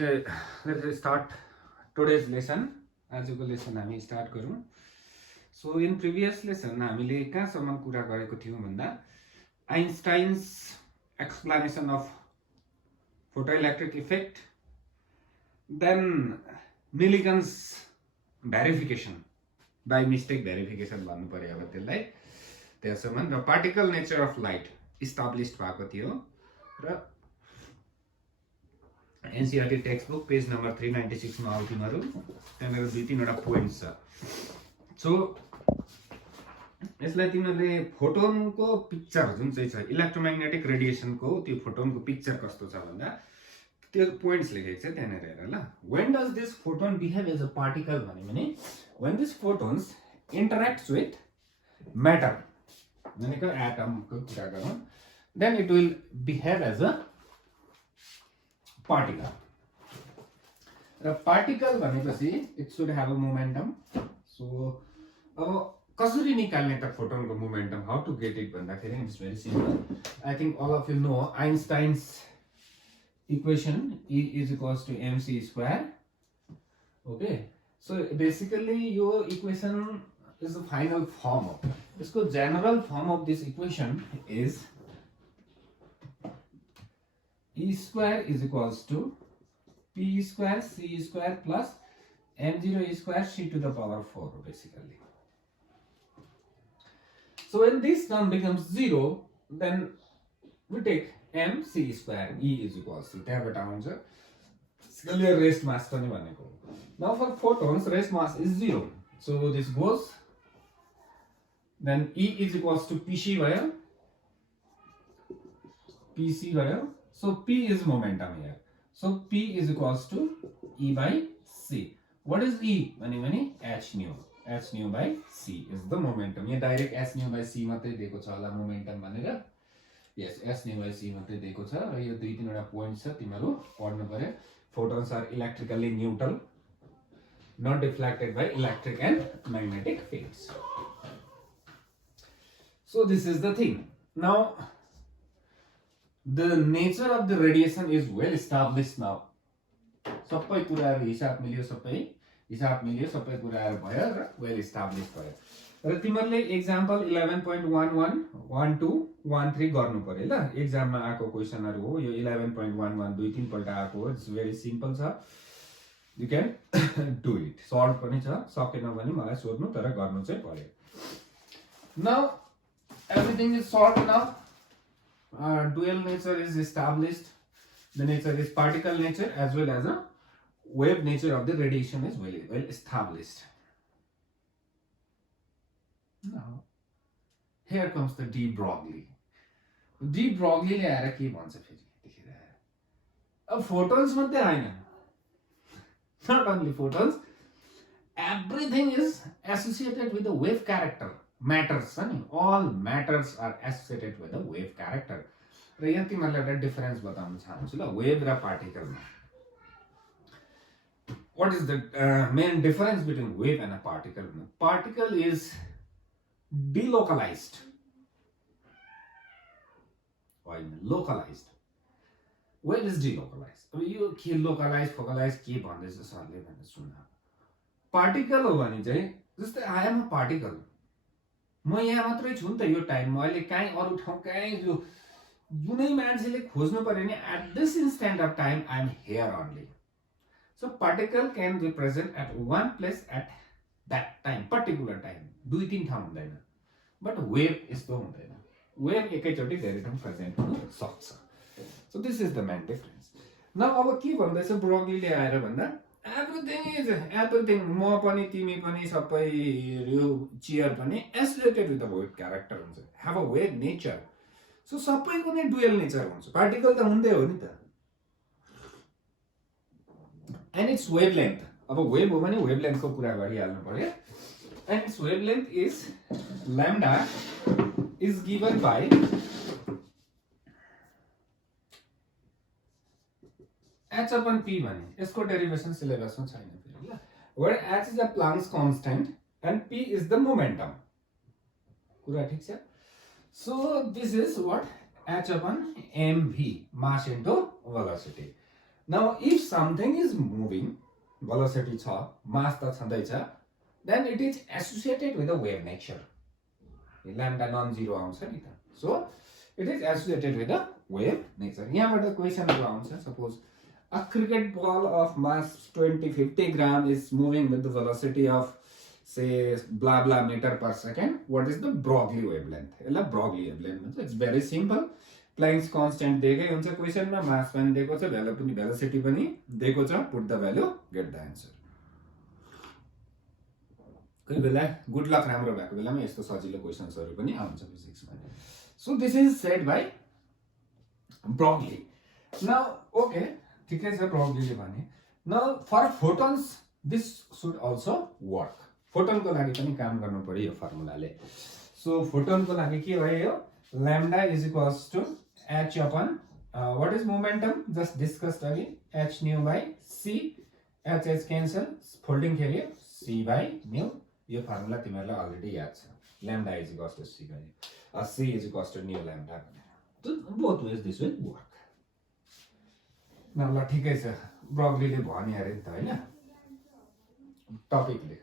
Okay, let's start today's lesson. आजको lesson हामी start गरौँ. सो इन प्रिभियस लेसन हामीले कहाँसम्म कुरा गरेको थियौँ भन्दा Einstein's explanation of photoelectric effect, then Millikan's verification by mistake verification भन्नु पर्यो अब त्यसलाई, त्यहाँसम्म र particle nature of light established भएको थियो र NCERT textbook page number 396 मा आउ तिमीहरू त्यहाँनिर दुई तीनवटा पोइन्ट्स छ. सो यसलाई तिमीहरूले फोटोनको पिक्चर जुन चाहिँ छ इलेक्ट्रोम्याग्नेटिक रेडिएसनको त्यो फोटोनको पिक्चर कस्तो छ भन्दा त्यो पोइन्ट्स लेखेको छ त्यहाँनिर हेर ल. When does this photon behave as a particle भने when this photons interacts with matter भनेको एटमको कुरा गरौँ, then it will behave as a particle. र पार्टिकल भनेपछि it should have a momentum. So अब कसरी निकाल्ने त फोटोनको momentum, how to get it भन्दाखेरि it's very simple. I think all of you know Einstein's equation E is equals to mc square. Okay, so basically यो equation is the final form of, इसको general form of this equation is E square is equals to P square C square plus M0 square C to the power 4 basically. So when this term becomes 0, then we take M C square. E is equals to त्यहाँबाट आउँछ basically rest mass पनि भनेको. Now for photons rest mass is 0. So this goes, then E is equals to PC भयो, PC भयो. So P is momentum here. So P is equals to E by C. What is E? Mani H nu. H nu by C is the momentum. ये direct H nu by C मात्रै दिएको छ होला momentum भनेर. Yes, H nu by C मात्रै दिएको छ र यो दुई तीनवटा पोइन्ट्स छ तिमीहरू पढ्नु पर्यो. Photons are electrically neutral, not deflected by electric and magnetic fields. So this is the thing. Now the nature of the radiation is well established now. सबै कुराहरु हिसाब मिल्यो, सबै कुराहरु भयो र well established भयो. र तिमीहरुले एक्जाम्पल 11.11 12 13 गर्नु पर्यो ल. एक्जाममा आएको क्वेशनहरु हो यो. 11.11 दुई तीन पल्ट आएको हो. इट्स भेरी सिम्पल छ, you can do it. Short पनि छ, सकेन भने मलाई सोध्नु, तर गर्नु चाहिँ पर्यो. Now everything is short now. Dual nature is established. The nature is particle nature as well as a wave nature of the radiation is well established. Now, here comes the de Broglie. De Broglie ले आएर के भन्छ फेरि देखिरा. अब photons मात्रै हैन. Not only photons, everything is associated with the wave character. Matters, all matters are associated with the wave character. र यहाँ तिमीहरुलाई एउटा डिफरेन्स बताउन चाहन्छु ल वेभ र पार्टिकलमा. What is the main difference between wave and a particle? Particle is delocalized or localized. Wave is delocalized. अब यो के लोकलाइज फोकलाइज के भन्दैछ सरले भनेर सुन्न. पार्टिकल हो भने चाहिँ जस्तै आई एम अ पार्टिकल, म यहाँ मात्रै छु नि त यो टाइममा. अहिले कहीँ अरू ठाउँ कहीँ जो जुनै मान्छेले खोज्नु पर्यो नि at this instant of time I am here only. So particle can be present at one place at that time, particular time. दुई तीन ठाउँ हुँदैन. बट वेभ यस्तो हुँदैन. वेभ एकैचोटि धेरै ठाउँ प्रेजेन्ट हुन सक्छ. So this is the main difference. न अब के भन्दैछ ब्रोग्लीले आएर भन्दा everything म पनि तिमी पनि सबै यो चियर पनि associated with the wave character हुन्छ, have a wave nature. So सबैको नै डुअल नेचर हुन्छ. पार्टिकल त हुँदै हो नि त. And it's wavelength. अब वेभ हो भने वेभलेन्थको कुरा गरिहाल्नु पर्यो. And it's wavelength is lambda is given by h upon p भने यसको डेरिभेसन सिलेबसमा छैन फेरि ल. where h is a Planck's constant and p is the momentum. कुरा ठीक छ. So this is what h upon mv, mass into velocity. Now, if something is moving, velocity छ, mass त छँदैछ, then it is associated with the wave nature. Lambda non-zero आउँछ नि त. So, it is associated with the wave nature. यहाँबाट question आउँछ, suppose a cricket ball of mass 20-50 gram is moving with the velocity of say blah blah meter per second. What is the Broglie wavelength? यसलाई Broglie wavelength भन्छ. It's very simple. Planck's constant दिएकै हुन्छ क्वेशनमा, mass पनि दिएको छ, velocity पनि दिएको छ. Put the value, get the answer. कोही बेला good luck राम्रो भएको बेलामा यस्तो सजिलो क्वेशन्सहरु पनि आउँछ फिजिक्समा. So this is said by Broglie. Now, okay, ठिकै छ Broglieले भने. Now for photons this should also work. Photon को लागि पनि काम गर्नु पर्यो यो फर्मुलाले. So photon को लागि के भयो यो? Lambda is equals to h upon what is momentum? Just discussed again. H nu by c. H cancel. Folding खेल्यो c by nu. यो फर्मुला तिमीहरुलाई अलरेडी याद छ. Lambda is equals to c by c is equals to nu lambda. So both ways this will work. Now ल ठिकै छ. Broglieले भने अरे नि त हैन. Topic लेख.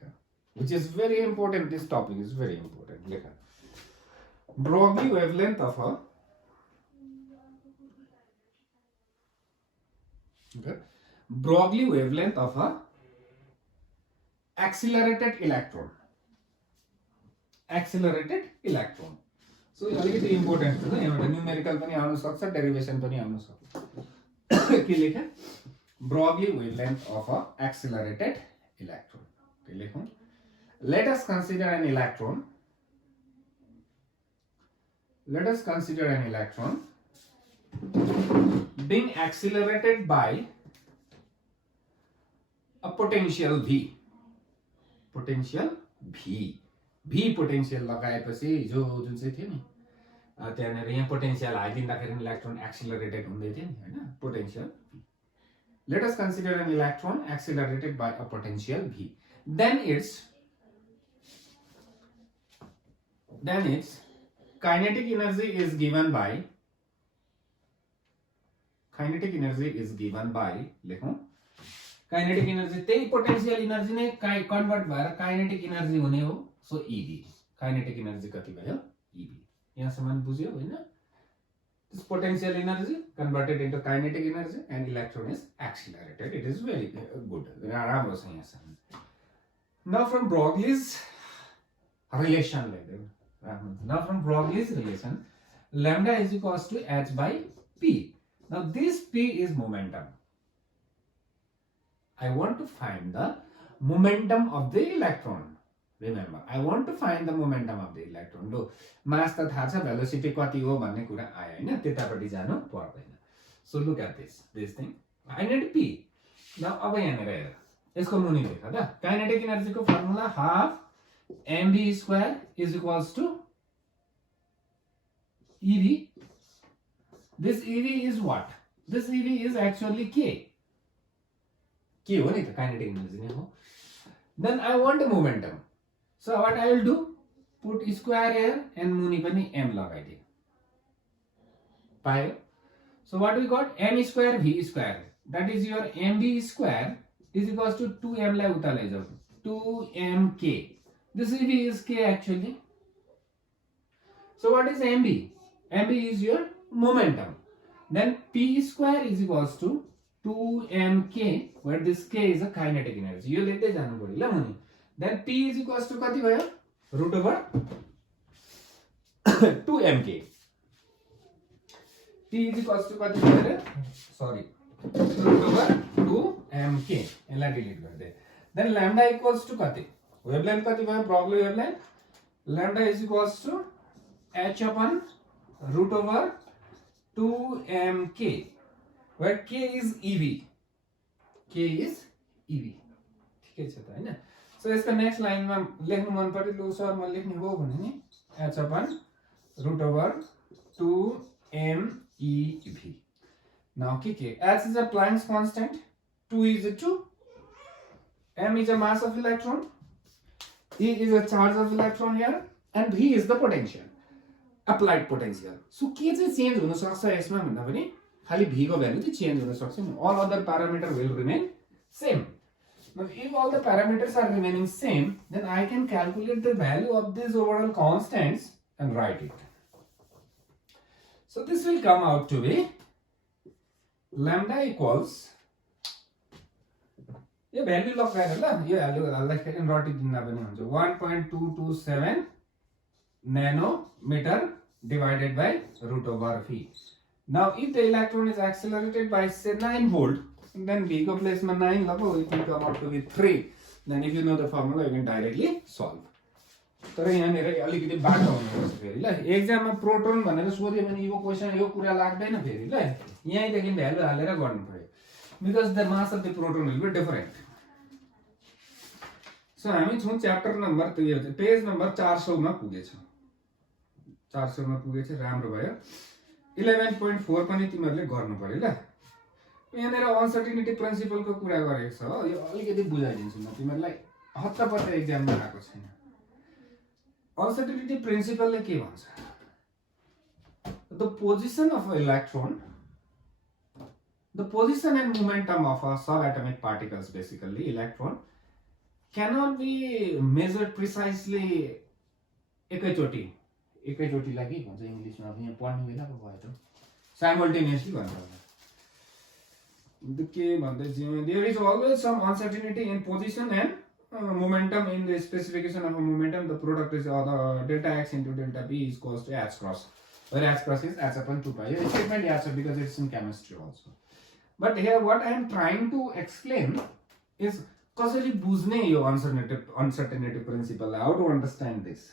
Which is very important. This topic is very important. लेख. Broglie wavelength of a Broglie wavelength of a accelerated electron. Accelerated electron. So अलिकति इम्पोर्टेन्ट छ. एउटा न्यूमेरिकल पनि आउन सक्छ, डेरिभेसन पनि आउन सक्छ. के लेख? Broglie wavelength of a accelerated electron. के लेखौं? Let us consider an electron. Let us consider an electron being accelerated by a potential V. Potential V. V potential लगाएपछि जो जुन चाहिँ थियो नि त्यहाँनेर यहाँ पोटेन्शियल हाइदिँदाखेरि इलेक्ट्रोन एक्सिलरेटेड हुँदै थियो नि हैन potential V. Let us consider an electron accelerated by a potential V. Then its kinetic energy is given by लेखौं kinetic energy त्यही पोटेन्शियल एनर्जी नै कन्भर्ट भएर काइनेटिक एनर्जी हुने हो. सो EV kinetic energy कति भयो? EV. यहाँसम्म बुझ्यो हैन? This potential energy converted into kinetic energy and electron is accelerated. It is very good. राम्रो छ यहाँसम्म. Now from Broglie's relation Now from Broglie's relation, lambda is equals to h by p. Now this p is momentum. I want to find the momentum of the electron. Remember, I want to find the momentum of the electron. Do mass त थाहा छ, velocity कति हो भन्ने कुरा आयो हैन, त्यतापटि जानु पर्दैन. So look at this thing. I need p. Now अब यहाँनेर हेर. यसको मुनि लेख त. Kinetic energy को formula half mv square is equals to EV. This EV is what? This EV is actually K. K हो नि त kinetic energy नै हो. Then I want a momentum. So what I will do? Put square here and मुनि पनि m लगाइदिए. पायो? So what we got? M square V square. That is your mv square is equals to 2m लाई उता लैजाऊ. 2mk. This EV is K actually. So what is mv? mv is your momentum. Then p square is equals to 2mk, where this k is a kinetic energy. यो लेख्दै जानु पर्यो ल मुनि. Then p is equals to कति भयो? Root over 2mk. p is equals to कति भयो? Sorry. Root over 2mk. यसलाई डिलिट गर्दै. Then lambda equals to कति? Wavelength कति भयो? Broglie wavelength. Lambda is equals to h upon root over 2mk, where k is EV. K is EV. ठिकै छ त हैन? So यसको नेक्स्ट लाइनमा लेख्नु मन पर्यो लो सर म लेख्ने हो भने नि h upon root over 2mev. Now k h is a Planck's constant, 2 is a 2, m is a mass of electron, e is a charge of electron here, and v is the potential, applied potential. So के चाहिँ change हुन सक्छ यसमा भन्दा पनि खाली v को value चाहिँ चेन्ज हुन सक्छ नि all other parameter will remain same. Now if all the parameters are remaining same, then I can calculate the value of these overall constants and write it. So this will come out to be lambda equals यो value लगाएर ल यो value हाल्दाखेरि रटिदिँदा पनि हुन्छ 1.227 nanometer divided by root over v. Now if the electron is accelerated by say 9 volt, then v को place मा 9 लगाऊ, it will come out to be 3. Then if you know the formula, you can directly solve. तर यहाँनिर अलिकति बाटो हुनुपर्छ फेरि ल एक्जाममा प्रोटोन भनेर सोध्यो भने यो क्वेशन यो कुरा लाग्दैन फेरि ल यहीँदेखि भ्यालु हालेर गर्नु पर्यो because the mass of the proton will be different. So हामी छौं च्याप्टर नम्बर पेज नम्बर 400 मा पुगेछौं. 400 मा पुगेछ राम्रो भयो. 11.4 पनि तिमीहरुले गर्नु पर्यो ल. यहाँनिर अनसर्टेनिटी प्रिन्सिपलको कुरा गरेको छ हो यो अलिकति बुझाइदिन्छु म तिमीहरुलाई हत्तपत्त एक्जाममा आएको छैन. Uncertainty principle ले के भन्छ? The position of an electron, the position and momentum of a subatomic particles, basically electron, cannot be measured precisely. एकैचोटी लागि भन्छ इंग्लिशमा यहाँ पढ्ने बेला पो भयो त simultaneously भन्छ. के भन्दै थियो there is always some uncertainty in position and momentum in the specification of a momentum. The product is the delta x into delta b is equals to h cross, where h cross is h upon 2 pi. This statement yes because it's in chemistry also. But here what I am trying to explain is कसरी बुझ्ने यो uncertainty principle. How to understand this?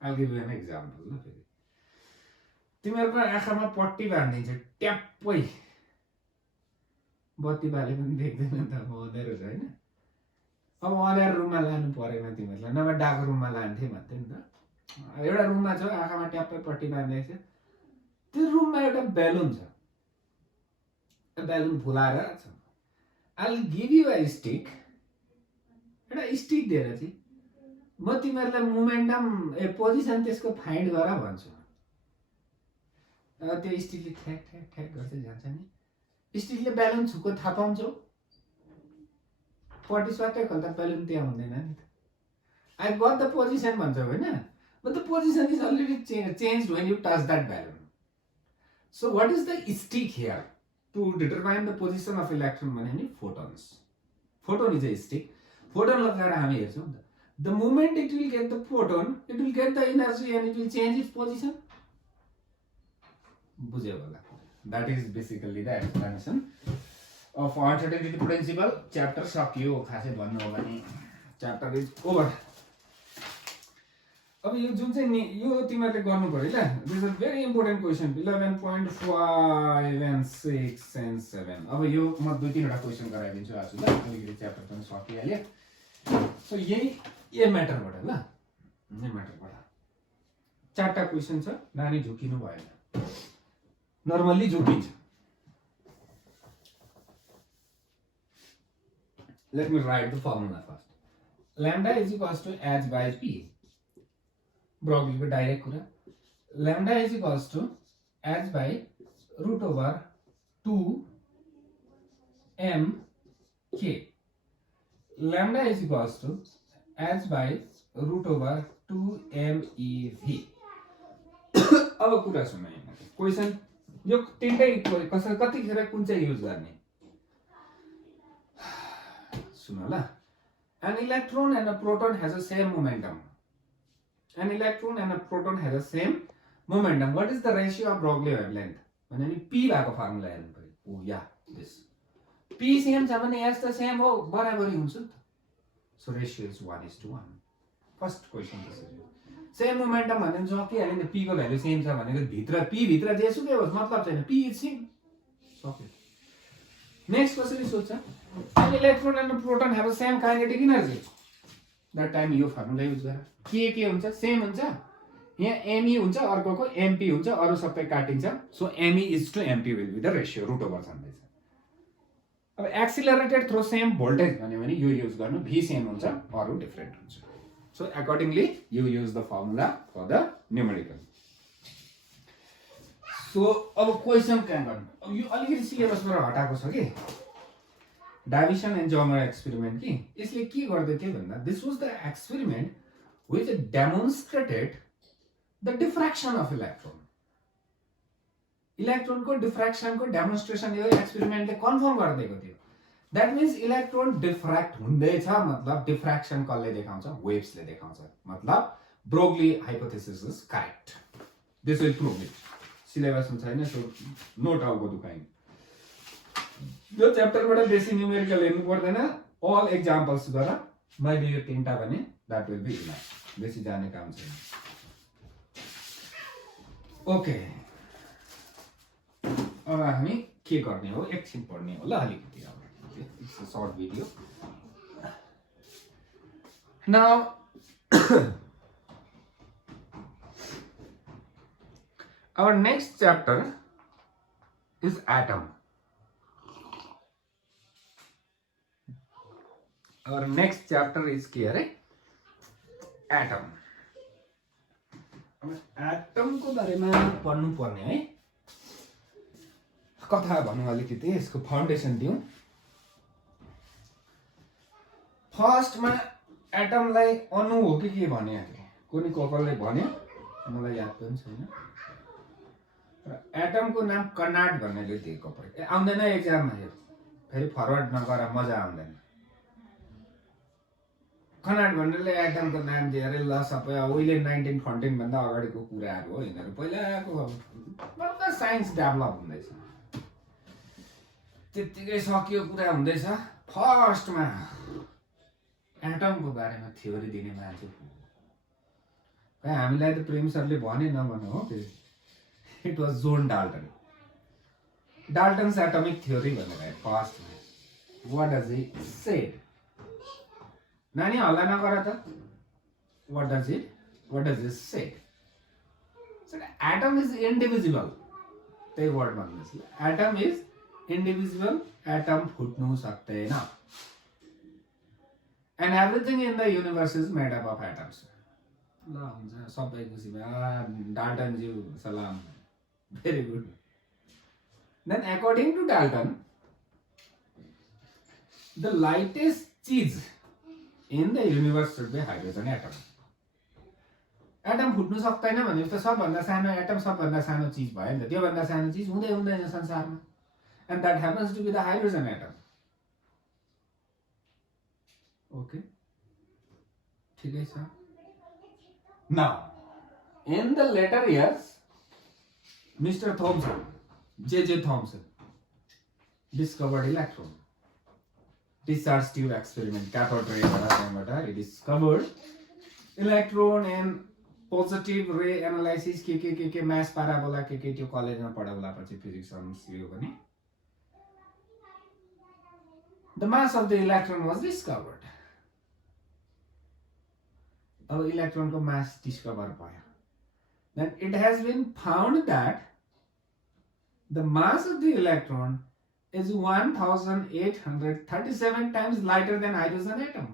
I'll give you an example. तिमीहरुको आँखामा पट्टी बान्दिन्छ ट्याप्पै बत्ती बाले पनि देख्दैन नि त अँध्यारो छ हैन. अब अँध्यारो रुममा लानु परेन तिमीहरुलाई नभए डाको रुममा लान्थे भन्थे नि त. एउटा रुममा छ आँखामा ट्याप्पै पट्टी बान्दिएको छ त्यो रुममा एउटा बेलुन छ. बेलुन फुलाएर छ. I'll give you a stick. एउटा स्टिक दिएर चाहिँ म तिमीहरुलाई मोमेन्टम पोजिसन त्यसको फाइन्ड गर भन्छु. त्यो स्टिकले ठ्याक ठ्याक ठ्याक गर्दै जान्छ नि. स्टिकले बेलुन छुको थाहा पाउँछौ पट्टी स्वाटै खोल्दा बेलुन त्यहाँ हुँदैन नि त. I got the position भन्छ हैन. But the position is already changed when you touch that balloon. So what is the stick here to determine the position of electron भने नि photons. Photon is a stick. Photon लगाएर हामी हेर्छौं त. The moment it will get the photon, it will get the energy and it will change its position. बुझ्यो होला. That is basically the explanation of uncertainty principle. Chapter सक्यो खासै भन्नु हो भने chapter is over. अब यो जुन चाहिँ यो तिमीहरुले गर्नु पर्यो ल. This is a very important question. 11.5 and 6 and 7. अब यो म दुई तीनवटा क्वेशन गराइदिन्छु आज ल. अलिकति च्याप्टर पनि सकिहाल्यो. सो यही म्याटरबाट ल. यो म्याटरबाट चारटा क्वेशन छ. नानी झुकिनु भएन. Normally झुकिन्छ. Let me write the formula first. Lambda is equals to h by p. Broglie को डाइरेक्ट कुरा. Lambda is equals to h by root over 2 m k. Lambda is equals to h by root over 2 m e v. अब कुरा सुन यहाँ. Question यो तीनटै कतिखेर कुन चाहिँ use गर्ने सुन ल. An electron and a proton has the same momentum. An electron and a proton has the same momentum. What is the ratio of Broglie wavelength? भने नि p भएको फर्मुला हेर्नु पर्यो. ओ या दिस p सेम छ भने s त same हो बराबरी हुन्छ नि त. So ratio is 1:1. First question त्यसरी. सेम मोमेन्टम भन्ने सकिहाल्यो नि. p को भ्यालु सेम छ भनेको भित्र p भित्र जेसुकै होस् मतलब छैन. p is same. सक्यो. नेक्स्ट कसरी सोध्छ? An electron and a proton have the same kinetic energy. That time यो फर्मुला युज गर. के हुन्छ? सेम हुन्छ. यहाँ me हुन्छ अर्कोको mp हुन्छ अरु सबै काटिन्छ. So me is to mp will be the ratio root over छँदैछ. अब एक्सिलरेटेड थ्रो सेम भोल्टेज भन्यो भने यो युज गर्नु. v सेम हुन्छ अरु डिफरेन्ट हुन्छ. So accordingly you use the formula for the numerical. So अब क्वेसन कहाँ गर्नु, अब यो अलिकति सिलेबसबाट हटाएको छ कि डाइभिसन एन्ड जमर एक्सपेरिमेन्ट कि यसले के गर्दै थियो भन्दा this was the experiment which demonstrated the diffraction of electron. Electron को डिफ्र्याक्सन को डेमोन्स्ट्रेसन यो एक्सपेरिमेन्टले कन्फर्म गरिदिएको थियो. द्याट मिन्स इलेक्ट्रोन डिफ्र्याक्ट हुँदैछ, मतलब डिफ्र्याक्सन कसले देखाउँछ, वेव्सले देखाउँछ, मतलब Broglie hypothesis is correct. This will prove it. सिलेबसमा छैन सो नो टाउको दुखाइन. यो च्याप्टरबाट बेसी न्युमेरिकल हेर्नु पर्दैन, अल एक्जाम्पल्स गर. मैले यो तीनटा भने द्याट विल बी इनफ. बेसी जाने काम छैन. ओके, अब हामी के गर्ने हो, एकछिन पढ्ने हो ल अलिकति. अब it's a short video. Now our next chapter is atom. Our next chapter is के अरे एटम. एटम को बारेमा पढ्नु पर्ने है. कथा भनौँ अलिकति, यसको फाउन्डेसन दिउँ. फर्स्टमा एटमलाई अणु हो कि के भने कुनै कपालले भन्यो, मलाई याद पनि छैन. एटमको नाम कर्नाड भन्नेले दिएको पऱ्यो. आउँदैन एक्जाममा, यो फेरि फरवर्ड नगर, मजा आउँदैन. कर्नाड भन्नेले एटमको नाम दिएर ल सबै उहिले 1914 भन्दा अगाडिको कुराहरू हो यिनीहरू. पहिलाको बल्ल साइन्स डेभलप हुँदैछ, त्यतिकै सकियो कुरा हुँदैछ. फर्स्टमा एटमको बारेमा थ्योरी दिने मान्छे हामीलाई त प्रेम सरले भने नभन हो, it was John Dalton. Dalton's atomic theory भनेर फर्स्टमा. What does he said? नानी हल्ला नगर त. What does he said? Atom is indivisible. त्यही वर्ड भन्नुहोस्. Atom is indivisible. एटम फुट्नु सक्दैन. And everything in the universe is made up of atoms. ल हुन्छ, सबै खुसी भयो. डाल्टन ज्यू सलाम, very good. Then according to Dalton, the lightest चीज in the universe should be hydrogen atom. Atom फुट्नु सक्दैन भनेपछि त सबभन्दा सानो एटम सबभन्दा सानो चीज भयो नि त. त्योभन्दा सानो चीज हुँदै हुँदैन संसारमा. And that happens to be the hydrogen atom. Okay, ठिकै छ. Now in the later years Mr. Thomson, J.J. Thomson, discovered electron. Discharge tube experiment, cathode ray बाट he discovered electron and positive ray analysis के mass parabola के त्यो कलेजमा पढाउला पछि physics सम्झियो भने. The mass of the electron was discovered. अब electron को mass discover भयो. Then it has been found that the mass of the electron is 1837 times lighter than hydrogen atom.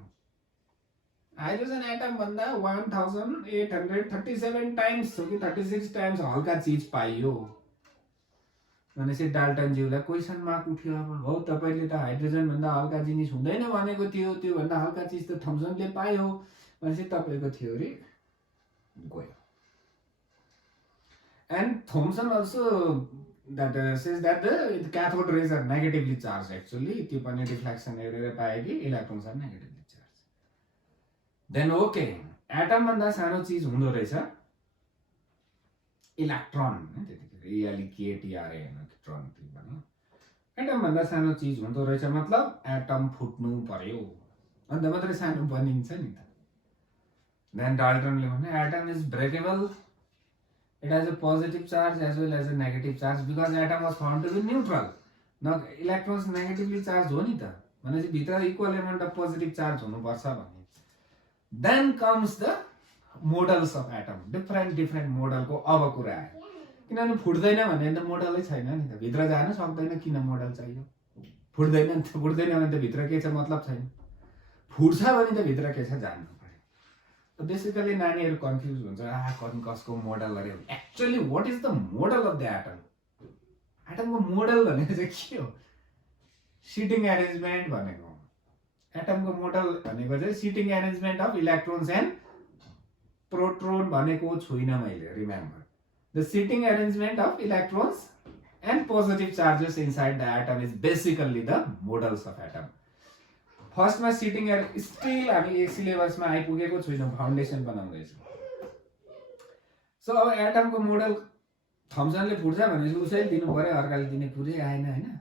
Hydrogen atom भन्दा 1837 times हो कि 36 times हल्का चीज पाइयो. भनेपछि डाल्टन ज्यूलाई क्वेशन मार्क उठ्यो. अब हो तपाईले त हाइड्रोजन भन्दा हल्का जिनिस हुँदैन भनेको थियो, त्यो भन्दा हल्का चीज त थम्सनले पायो भनेपछि तपाईको थ्योरी गयो. And Thomson also that says that the cathode rays are negatively charged actually. त्यो पनि डिफ्लेक्सन हेरेर पाए कि electrons are negatively charge. Then okay, atom भन्दा सानो चीज हुँदो रहेछ इलेक्ट्रोन. त्यतिखेर ELEKTRON इलेक्ट्रोन भन्नु. एटम भन्दा सानो चीज हुँदो रहेछ मतलब एटम फुट्नु पर्यो, अन्त मात्रै सानो बनिन्छ नि त. देन डाल्टनले भने atom is breakable. It has a positive charge as well as a negative charge because atom was found to be neutral. Now electrons negatively charged हो नि त, भनेपछि भित्र equal amount of positive charge हुनुपर्छ भन्ने. Then comes the models of atom. different model को अब कुरा आयो. किनभने फुट्दैन भने त मोडलै छैन नि त. भित्र जान सक्दैन, किन मोडल चाहियो? फुट्दैन भने त भित्र के छ मतलब छैन. फुट्छ भने त भित्र के छ जान्नु. बेसिकली नानीहरु कन्फ्युज हुन्छ, कसको मोडल अरे. Actually what is the model of the atom? एटमको मोडल भनेको चाहिँ के हो? सिटिङ एरेन्जमेन्ट भनेको हो। एटमको मोडल भनेको चाहिँ sitting arrangement of electrons and proton भनेको छुइनँ मैले, remember. The sitting arrangement of electrons and positive charges inside the atom is basically the models of atom. First मा सिटिङ स्टिल हामी एक सिलेबसमा आइपुगेको छैनौँ, फाउन्डेसन बनाउँदैछौँ। सो अब एटमको मोडल थम्सनले फुट्छ भनेपछि उसैले दिनु पर्यो, अर्काले दिने कुरै आएन हैन।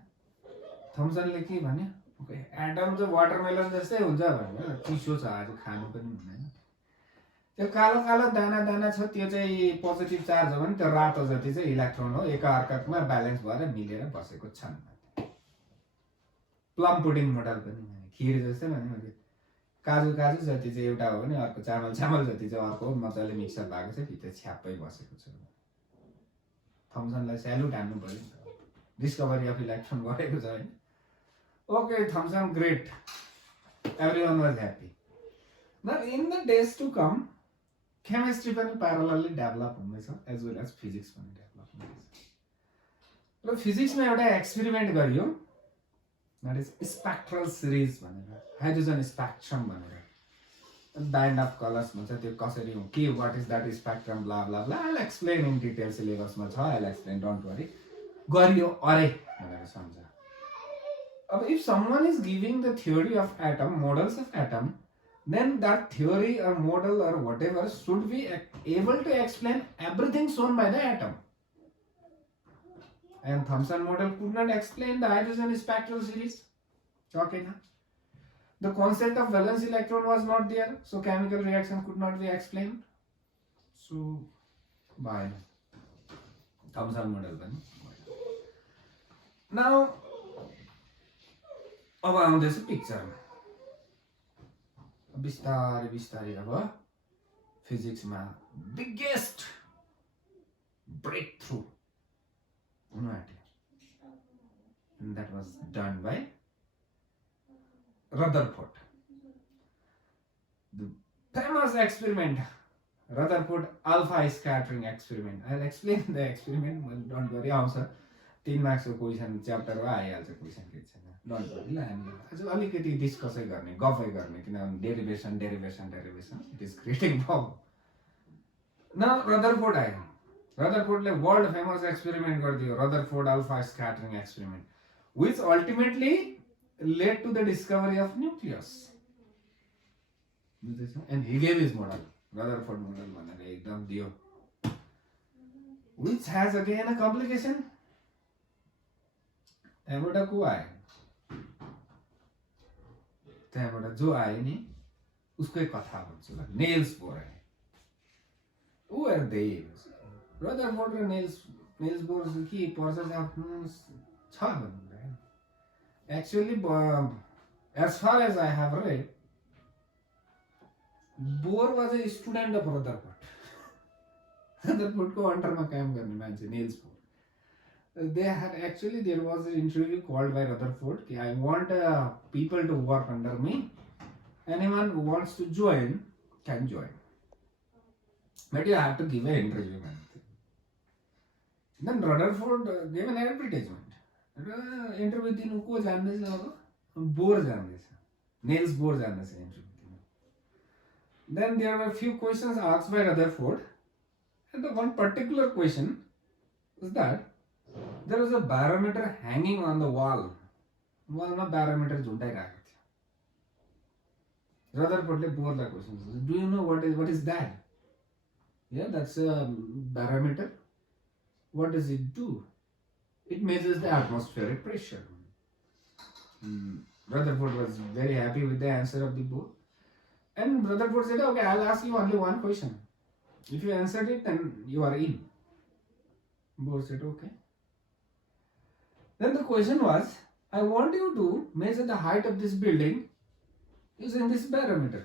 थम्सनले के भन्यो? ओके एटम चाहिँ वाटरमेलन जस्तै हुन्छ भन्यो, चिसो छ आज खानु पनि हुँदैन। त्यो कालो कालो दाना दाना छ, त्यो चाहिँ पोजिटिभ चार्ज हो भने त्यो रातो जति चाहिँ इलेक्ट्रोन हो, एकाअर्कामा ब्यालेन्स भएर मिलेर बसेको छन्। प्लम पुडिङ मोडल पनि खिर जस्तै भन्यो, काजु काजु जति चाहिँ एउटा हो भने अर्को चामल चामल जति चाहिँ अर्को मजाले मिक्सर भएको छ, भित्र छ्याप्पै बसेको छ। थम्सनलाई स्यालुट हान्नु पर्यो, डिस्कभरी अफ इलेक्ट्रोन गरेको छ हैन। Okay Thomson great, everyone was happy. But in the days to come chemistry पनि प्यारलली डेभलप हुँदैछ, एज वेल एज फिजिक्स पनि डेभलप हुँदैछ। र फिजिक्समा एउटा एक्सपेरिमेन्ट गरियो, द्याट इज स्पेक्ट्रल सिरिज भनेर, हाइड्रोजन स्पेक्ट्रम भनेर, ब्यान्ड अफ कलर्स भन्छ, त्यो कसरी हो, के what is that spectrum, blah blah blah, I will explain in detail, सिलेबसमा छ, I will explain, don't worry. गरियो अरे भनेर सम्झ। अब if someone is giving the theory of atom, models of atom, then that theory or model or whatever should be able to explain everything shown by the atom. And Thomson model could not explain the hydrogen spectral series. Okay, na? The concept of valence electron was not there, so chemical reaction could not be explained. So, by Thomson model then. Now, about this picture. बिस्तारै बिस्तारै अब फिजिक्समा biggest brake through हुनु आँट्यो, and that was done by Rutherford. The famous experiment, Rutherford alpha scattering experiment. I'll explain the experiment, but don't worry, आउँछ 3 मार्क्सको question च्याप्टरमा आइहाल्छ, question के छैन, don't worry. ल हामी आज अलिकति डिस्कसै गर्ने, गफै गर्ने, किनभने derivation derivation derivation it is creating problem. न रदरफोर्ड आयो, रदरफोर्डले वर्ल्ड फेमस एक्सपेरिमेन्ट गरिदियो, Rutherford alpha scattering experiment, which ultimately led to the discovery of nucleus. बुझ्दैछ? And he gave his model, Rutherford model भनेर एकदम दियो, which has again a complication. त्यहाँबाट को आयो, त्यहाँबाट जो आयो नि उसकै कथा भन्छु ल, नेल्स बोर आयो। ऊ आर दे रदरफोर्ड र नेल्स बोर के पर्छ आफ्नो छ भन्नु। Actually as far as I have read, Bohr was a student of Rutherford, रदरफोर्डको अन्डरमा काम गर्ने मान्छे Niels Bohr. They had actually, there was an interview called by Rutherford, I want people to work under me, anyone who wants to join can join, but you have to give an interview. Then Rutherford gave an advertisement, interview दिनु को जान्दैछ, अब bore जान्दैछ, nails bore जान्दैछ interview दिनु। Then there were few questions asked by Rutherford, and the one particular question was that there was a barometer hanging on the wall. Wallमा barometer झुन्डाइरहेको थियो। Rutherfordले बोरलाई question सोध्यो, do you know what is that? Yeah, that's a barometer. What does it do? It measures the atmospheric pressure. Rutherford was very happy with the answer of the Bohr. And Rutherford said, okay, I'll ask you only one question. If you answered it, then you are in. Bohr said, okay. Then the question was, I want you to measure the height of this building using this barometer.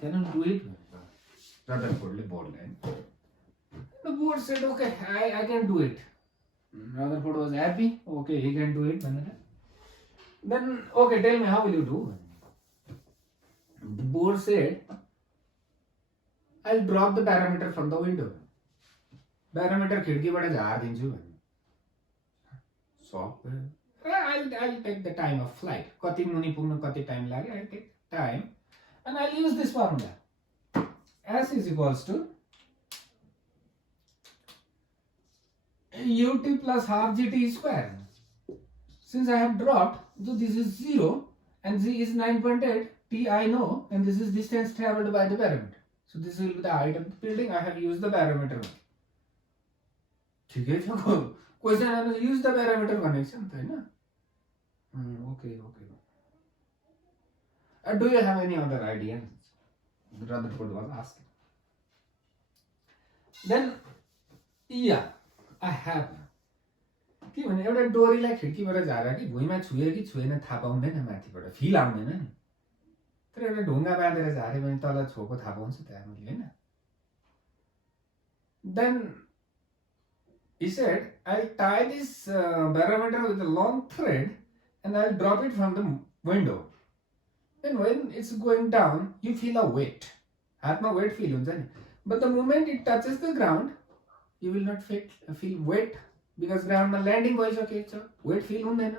Can you do it? Rutherford board line. The board said, okay, I can do it. Rutherford was happy. Okay, he can do it. Then, okay, tell me, how will you do? The board said, I'll drop the barometer from the window. Barometer खिड्कीबाट झारिदिन्छु भन्यो। software. I'll take the time of flight. Kati muni pugnu kati time lage, I'll take time and I'll use this formula. S is equals to ut plus half gt square. Since I have dropped, so this is 0 and z is 9.8, t I know, and this is distance traveled by the barometer. So this will be the height of the building. I have used the barometer. ठिकै छ क्वेशनहरु use the barometer भनेको छ नि त हैन okay. Do you have any other idea? Rutherford was asking. Then yeah, I have. के भने एउटा डोरीलाई खिड्कीबाट झारेर कि भुइँमा छुए कि छुएन थाहा पाउँदैन माथिबाट फिल आउँदैन नि तर एउटा ढुङ्गा बाँधेर झारे भने तल छोको थाहा पाउँछ त्यहाँले हैन Then he said, I'll tie this barometer with a long thread and I'll drop it from the window. Then when it's going down, you feel a weight. हातमा weight feel हुन्छ नि. But the moment it touches the ground, you will not feel weight because ground मा landing भइसकेको छ. Weight feel हुँदैन.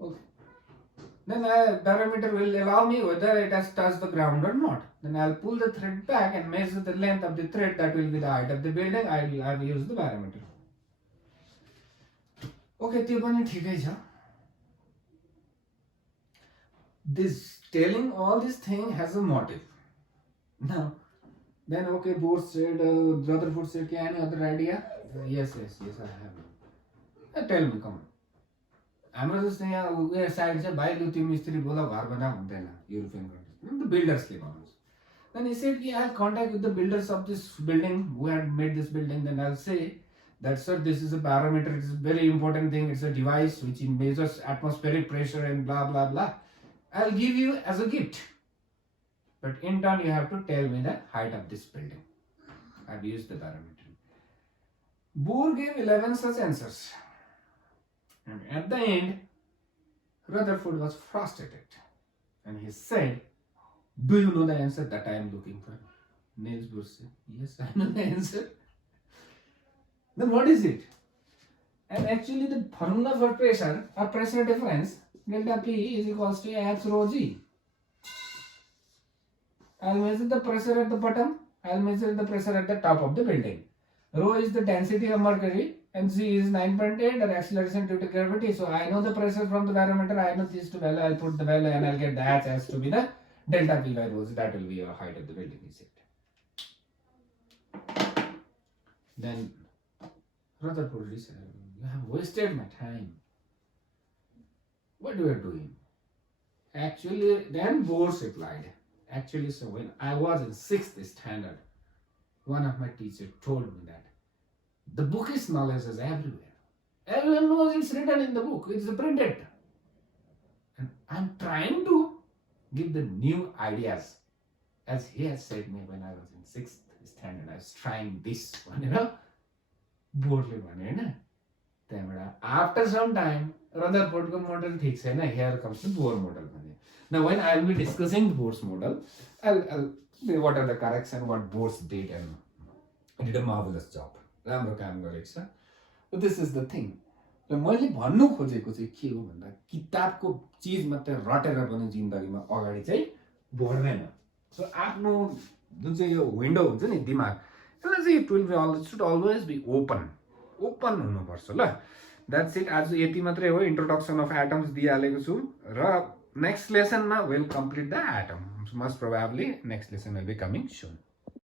Okay. Then barometer will allow me whether it has touched the ground or not. Then I'll pull the thread back and measure the length of the thread. That will be the height of the building. I've used the barometer. Okay, त्यो पनि ठिकै छ. This telling all this thing has a motive. Now, then okay, Bohr said, Rutherford said, any other idea? Yes, I have. Tell me, come on. हाम्रो जस्तो यहाँ उयो side चाहिँ भाइ लु तिमी मिस्त्री बोला घर बना हुँदैन युरोपियन कन्ट्री द बिल्डर्सले भन्नुहुन्छ then he said I'll contact with the builders of this building who had made this building then I'll say that sir this is a barometer it's a very important thing it's a device which measures atmospheric pressure and blah blah blah I'll give you as a gift but in turn you have to tell me the height of this building I've used the barometer Bohr gave 11 such answers and at the end, Rutherford was frustrated and he said, do you know the answer that I am looking for? Niels Bohr said, yes, I know the answer. Then what is it? And actually the formula for pressure or pressure difference, delta P is equals to H rho G. I'll measure the pressure at the bottom, I'll measure the pressure at the top of the building. Rho is the density of mercury and G is 9.8 or acceleration due to gravity. So I know the pressure from the barometer, I know these two values, I'll put the value and I'll get the H as to be the delta P by rho. That will be your height of the building, he said. Then Rutherford said, you have wasted my time. What you are doing? Actually, then Bohr replied, actually, so when I was in 6th standard, one of my teachers told me that the bookish knowledge is everywhere. Everyone knows it's written in the book, it's printed. And I'm trying to give the new ideas. As he has said me when I was in 6th standard, I was trying this one, Bohr after some time, Rutherford model takes here comes the Bohr model. Now when I will be discussing Bohr's model, I'll say what are the corrections, what Bohr did and did a marvelous job. So this is the thing. मैले भन्नु खोजेको चाहिँ के हो भन्दा किताबको चीज मात्र रटेर पनि जिन्दगीमा अगाडि चाहिँ बढ्दैन सो आफ्नो जुन चाहिँ यो विन्डो हुन्छ नि दिमाग त्यसलाई चाहिँ it will be should always be open हुनुपर्छ ल द्याट्स इट आज यति मात्रै हो इन्ट्रोडक्सन अफ एटम्स दिइहालेको छु र नेक्स्ट लेसनमा will complete the atom most probably next lesson will be coming soon